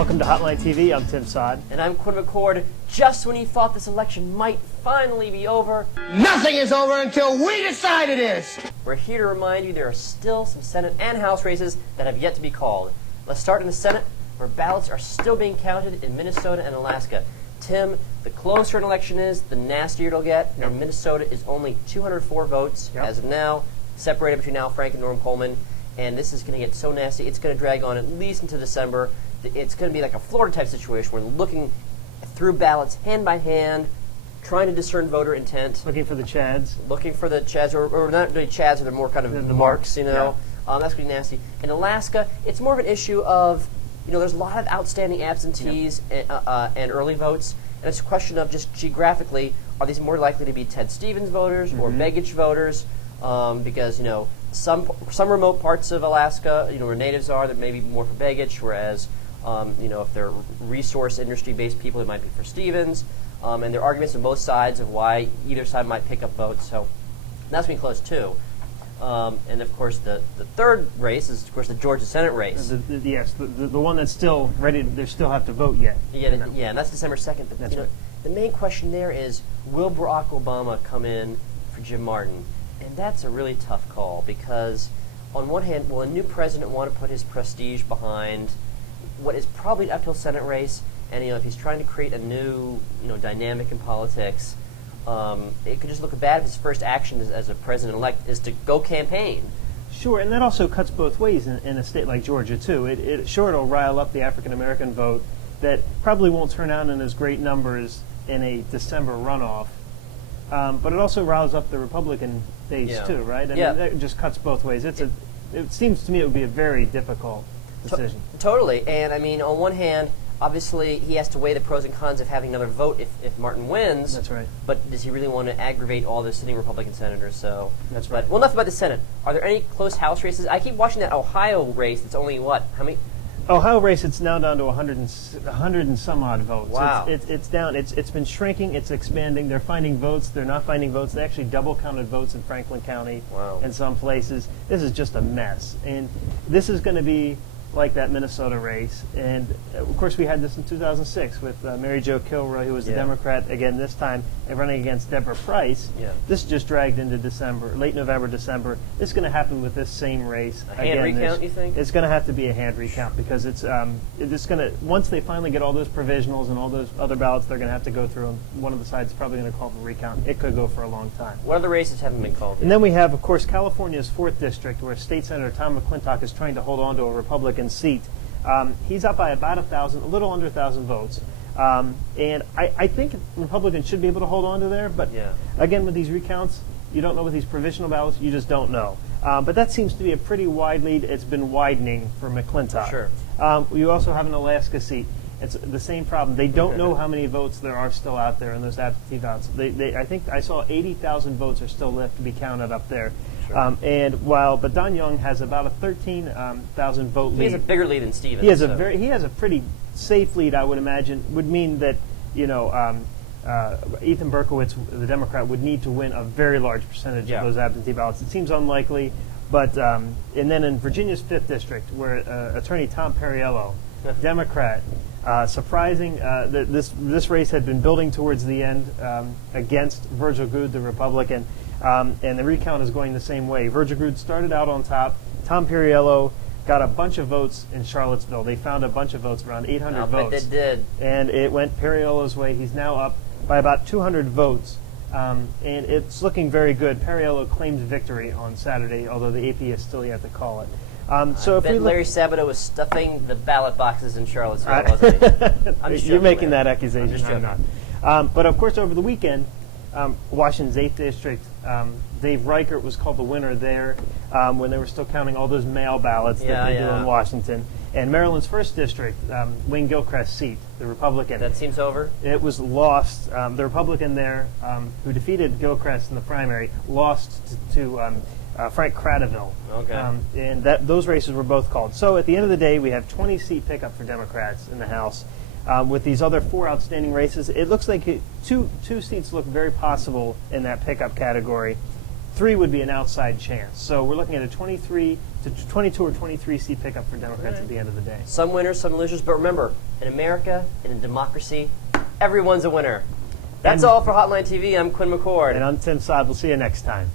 Welcome to Hotline TV. I'm Tim Sod. And I'm Quinn McCord. Just when you thought this election might finally be over, nothing is over until we decide it is. We're here to remind you there are still some Senate and House races that have yet to be called. Let's start in the Senate, where ballots are still being counted in Minnesota and Alaska. Tim, the closer an election is, the nastier it'll get. Yep. And Minnesota is only 204 votes as of now, separated between Al Franken and Norm Coleman. And this is going to get so nasty, it's going to drag on at least into December. It's going to be like a Florida-type situation. We're looking through ballots hand by hand, trying to discern voter intent. Looking for the Chads. Looking for the Chads, or not really Chads, or they're more kind of the marks, you know. Yeah. That's going to be nasty. In Alaska, it's more of an issue of, there's a lot of outstanding absentees and early votes, and it's a question of just geographically, are these more likely to be Ted Stevens voters or Begich voters? Because, some remote parts of Alaska, where natives are, that may be more for Begich, whereas, if they're resource industry-based people, it might be for Stevens. And there are arguments on both sides of why either side might pick up votes. So that's going to be close, too. And, of course, the third race is, of course, the Georgia Senate race. Yes, the one that's still ready. They still have to vote yet. Yeah, and that's December 2nd. But, That's right. The main question there is, will Barack Obama come in for Jim Martin? And that's a really tough call because, on one hand, will a new president want to put his prestige behind what is probably an uphill Senate race? And if he's trying to create a new dynamic in politics, it could just look bad if his first action as a president-elect is to go campaign. Sure, and that also cuts both ways in a state like Georgia, too. It'll rile up the African-American vote that probably won't turn out in as great numbers in a December runoff. But it also riles up the Republican base, too, right? I mean, that just cuts both ways. It seems to me it would be a very difficult decision. Totally. And, on one hand, obviously, he has to weigh the pros and cons of having another vote if Martin wins. That's right. But does he really want to aggravate all the sitting Republican senators? So that's right. Well, enough about the Senate. Are there any close House races? I keep watching that Ohio race. It's only how many? Ohio race, it's now down to 100 and some odd votes. Wow. It's down. It's been shrinking. It's expanding. They're finding votes. They're not finding votes. They actually double counted votes in Franklin County in some places. This is just a mess. And this is going to be like that Minnesota race. And, of course, we had this in 2006 with Mary Jo Kilroy, who was a Democrat, again this time, and running against Deborah Price. Yeah. This just dragged into December, late November, December. This is going to happen with this same race. A hand recount, you think? It's going to have to be a hand recount because it's going to, once they finally get all those provisionals and all those other ballots, they're going to have to go through them. One of the sides is probably going to call for a recount. It could go for a long time. What other races haven't been called yet? And then we have, of course, California's 4th District, where State Senator Tom McClintock is trying to hold on to a Republican seat. He's up by about a little under 1,000 votes. And I think Republicans should be able to hold on to there, but again, with these recounts, you don't know with these provisional ballots, you just don't know. But that seems to be a pretty wide lead. It's been widening for McClintock. Sure. You also have an Alaska seat. It's the same problem. They don't know how many votes there are still out there in those absentee ballots. I think I saw 80,000 votes are still left to be counted up there. Sure. But Don Young has about a 13,000 vote lead. He has a bigger lead than Stevens. He has a pretty safe lead, I would imagine. Would mean that Ethan Berkowitz, the Democrat, would need to win a very large percentage of those absentee ballots. It seems unlikely, but and then in Virginia's 5th District, where Attorney Tom Perriello, Democrat, surprising that this race had been building towards the end against Virgil Goode, the Republican, and the recount is going the same way. Virgil Goode started out on top. Tom Perriello got a bunch of votes in Charlottesville. They found a bunch of votes, around 800 votes. They did. And it went Perriello's way. He's now up by about 200 votes. And it's looking very good. Perriello claims victory on Saturday, although the AP is still yet to call it. So if Larry Sabato was stuffing the ballot boxes in Charlottesville, wasn't he? I'm just You're making man. that accusation. I'm just joking. I'm not. But of course, over the weekend, Washington's 8th District, Dave Reichert was called the winner there when they were still counting all those mail ballots that they do in Washington. And Maryland's 1st District, Wayne Gilchrist's seat, the Republican. That seems over? It was lost. The Republican there, who defeated Gilchrist in the primary, lost to Frank Cradaville. Okay. And those races were both called. So at the end of the day, we have 20-seat pickup for Democrats in the House. With these other 4 outstanding races, it looks like two seats look very possible in that pickup category. 3 would be an outside chance. So we're looking at a 22 or 23 seat pickup for Democrats at the end of the day. Some winners, some losers, but remember, in America, in a democracy, everyone's a winner. That's all for Hotline TV. I'm Quinn McCord. And I'm Tim Saad. We'll see you next time.